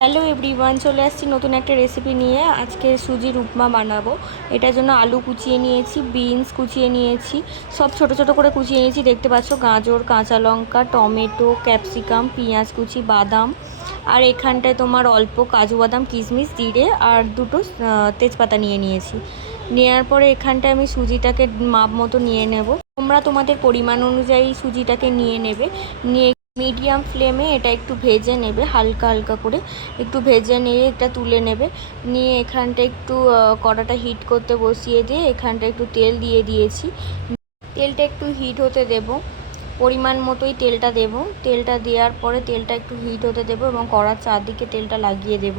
Hello everyone, চলে আসছি নতুন একটা রেসিপি নিয়ে। আজকে সুজির উপমা বানাবো। এটার জন্য আলু কুচিয়ে নিয়েছি, বিনস কুচিয়ে নিয়েছি, সব ছোট ছোট করে কুচিয়ে নিয়েছি। দেখতে পাচ্ছ গাজর, কাঁচা লঙ্কা, টমেটো, ক্যাপসিকাম, পেঁয়াজ কুচি, বাদাম, আর এখানটায় তোমার অল্প কাজু বাদাম, কিশমিশ, জিরে আর দুটো তেজপাতা নিয়ে নিয়েছি। নেওয়ার পরে এখানটায় আমি সুজিটাকে মাপ মতো নিয়ে নেব। তোমরা তোমাদের পরিমাণ অনুযায়ী সুজিটাকে নিয়ে নেবে। নিয়ে মিডিয়াম ফ্লেমে এটা একটু ভেজে নেবে, হালকা হালকা করে একটু ভেজে নিয়ে এটা তুলে নেবে। নিয়ে এখানটা একটু কড়াটা হিট করতে বসিয়ে দিয়ে এখানটা একটু তেল দিয়ে দিয়েছি। তেলটা একটু হিট হতে দেব, পরিমাণ মতোই তেলটা দেব। তেলটা দেওয়ার পরে তেলটা একটু হিট হতে দেব এবং কড়ার চারদিকে তেলটা লাগিয়ে দেব,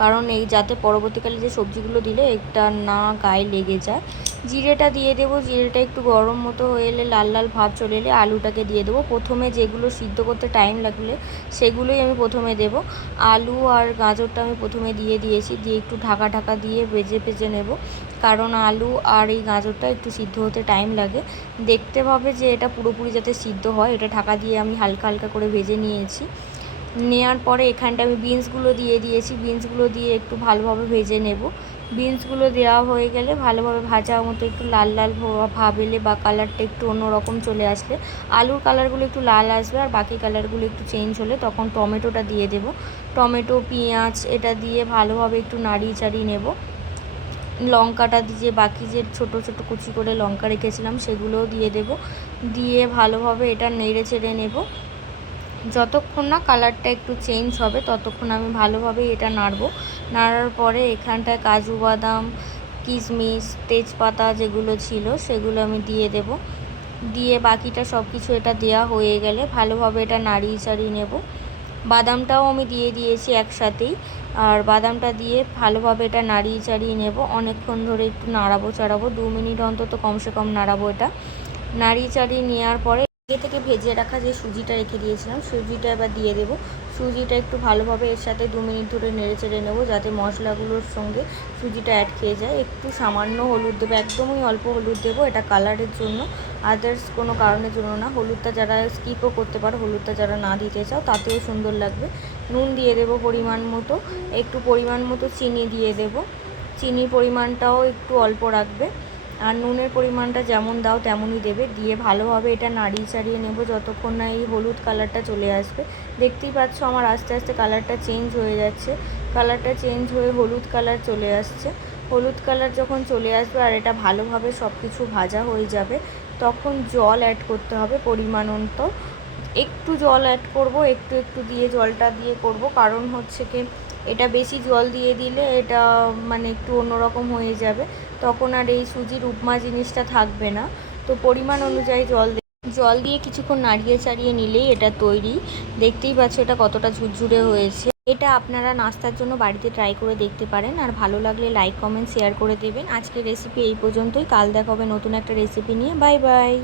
কারণ এই যাতে পরবর্তীকালে যে সবজিগুলো দিলে একটা না গায়ে লেগে যায়। জিরেটা দিয়ে দেবো। জিরেটা একটু গরম মতো হয়ে এলে, লাল লাল ভাব চলে এলে আলুটাকে দিয়ে দেবো। প্রথমে যেগুলো সিদ্ধ করতে টাইম লাগলে সেগুলোই আমি প্রথমে দেব। আলু আর গাজরটা আমি প্রথমে দিয়ে দিয়েছি, দিয়ে একটু ঢাকা ঢাকা দিয়ে ভেজে নেব, কারণ আলু আর এই গাজরটা একটু সিদ্ধ হতে টাইম লাগে। দেখতে পাবে যে এটা পুরোপুরি যাতে সিদ্ধ হয়, এটা ঢাকা দিয়ে আমি হালকা হালকা করে ভেজে নিয়েছি। নেওয়ার পরে এখানটা আমি বিনসগুলো দিয়ে দিয়েছি। বিনসগুলো দিয়ে একটু ভালোভাবে ভেজে নেব। বিনসগুলো দেওয়া হয়ে গেলে ভালোভাবে ভাজা মতো একটু লাল লাল ভাব এলে বা কালারটা একটু অন্যরকম চলে আসলে, আলুর কালারগুলো একটু লাল আসবে আর বাকি কালারগুলো একটু চেঞ্জ হলে তখন টমেটোটা দিয়ে দেব। টমেটো, পেঁয়াজ এটা দিয়ে ভালোভাবে একটু নাড়িয়ে চাড়িয়ে নেব। লঙ্কাটা দিয়ে বাকি যে ছোট ছোট কুচি করে লঙ্কা রেখেছিলাম সেগুলোও দিয়ে দেব। দিয়ে ভালোভাবে এটা নেড়ে চেড়ে নেব। যতক্ষণ না কালারটা একটু চেঞ্জ হবে ততক্ষণ আমি ভালোভাবে এটা নাড়ব। নাড়ার পরে এখানটায় কাজু বাদাম, কিশমিশ, তেজপাতা যেগুলো ছিল সেগুলো আমি দিয়ে দেব। দিয়ে বাকিটা সব কিছু এটা দেওয়া হয়ে গেলে ভালোভাবে এটা নাড়িয়ে চাড়িয়ে নেব। বাদামটাও আমি দিয়ে দিয়েছি একসাথেই, আর বাদামটা দিয়ে ভালোভাবে এটা নাড়িয়ে চাড়িয়ে নেব। অনেকক্ষণ ধরে একটু নাড়াবো চাড়াবো, 2 মিনিট অন্তত কমসে কম নাড়াবো। এটা নাড়িয়ে চাড়িয়ে নেওয়ার পরে আগে থেকে ভেজে রাখা যে সুজিটা রেখে দিয়েছিলাম সুজিটা এবার দিয়ে দেবো। সুজিটা একটু ভালোভাবে এর সাথে 2 মিনিট ধরে নেড়ে চেড়ে নেবো, যাতে মশলাগুলোর সঙ্গে সুজিটা অ্যাড খেয়ে যায়। একটু সামান্য হলুদ দেবো, একদমই অল্প হলুদ দেবো, এটা কালারের জন্য, আদার্স কোনো কারণের জন্য না। হলুদটা যারা স্কিপও করতে পারো, হলুদটা যারা না দিতে চাও তাতেও সুন্দর লাগবে। নুন দিয়ে দেবো পরিমাণ মতো, একটু পরিমাণ মতো চিনি দিয়ে দেবো। চিনির পরিমাণটাও একটু অল্প রাখবে, আর নুনের পরিমাণটা যেমন দাও তেমনই দেবে। দিয়ে ভালোভাবে এটা নাড়িয়ে চাড়িয়ে নেব যতক্ষণ না এই হলুদ কালারটা চলে আসবে। দেখতেই পাচ্ছ আমার আস্তে আস্তে কালারটা চেঞ্জ হয়ে যাচ্ছে। কালারটা চেঞ্জ হয়ে হলুদ কালার চলে আসছে। হলুদ কালার যখন চলে আসবে আর এটা ভালোভাবে সব কিছু ভাজা হয়ে যাবে, তখন জল অ্যাড করতে হবে পরিমাণ মতো। একটু জল অ্যাড করব, একটু একটু দিয়ে জলটা দিয়ে করব, কারণ হচ্ছে কি এটা বেশি জল দিয়ে দিলে এটা মানে একটু অন্যরকম হয়ে যাবে, তখন আর এই সুজির উপমা জিনিসটা থাকবে না। তো পরিমাণ অনুযায়ী জল দিয়ে কিছুক্ষণ নাড়িয়ে চাড়িয়ে নিলেই এটা তৈরি। দেখতেই পাচ্ছ এটা কতটা ঝুরঝুরে হয়েছে। এটা আপনারা নাস্তার জন্য বাড়িতে ট্রাই করে দেখতে পারেন, আর ভালো লাগলে লাইক কমেন্ট শেয়ার করে দেবেন। আজকের রেসিপি এই পর্যন্তই। কাল দেখা হবে নতুন একটা রেসিপি নিয়ে। Bye bye.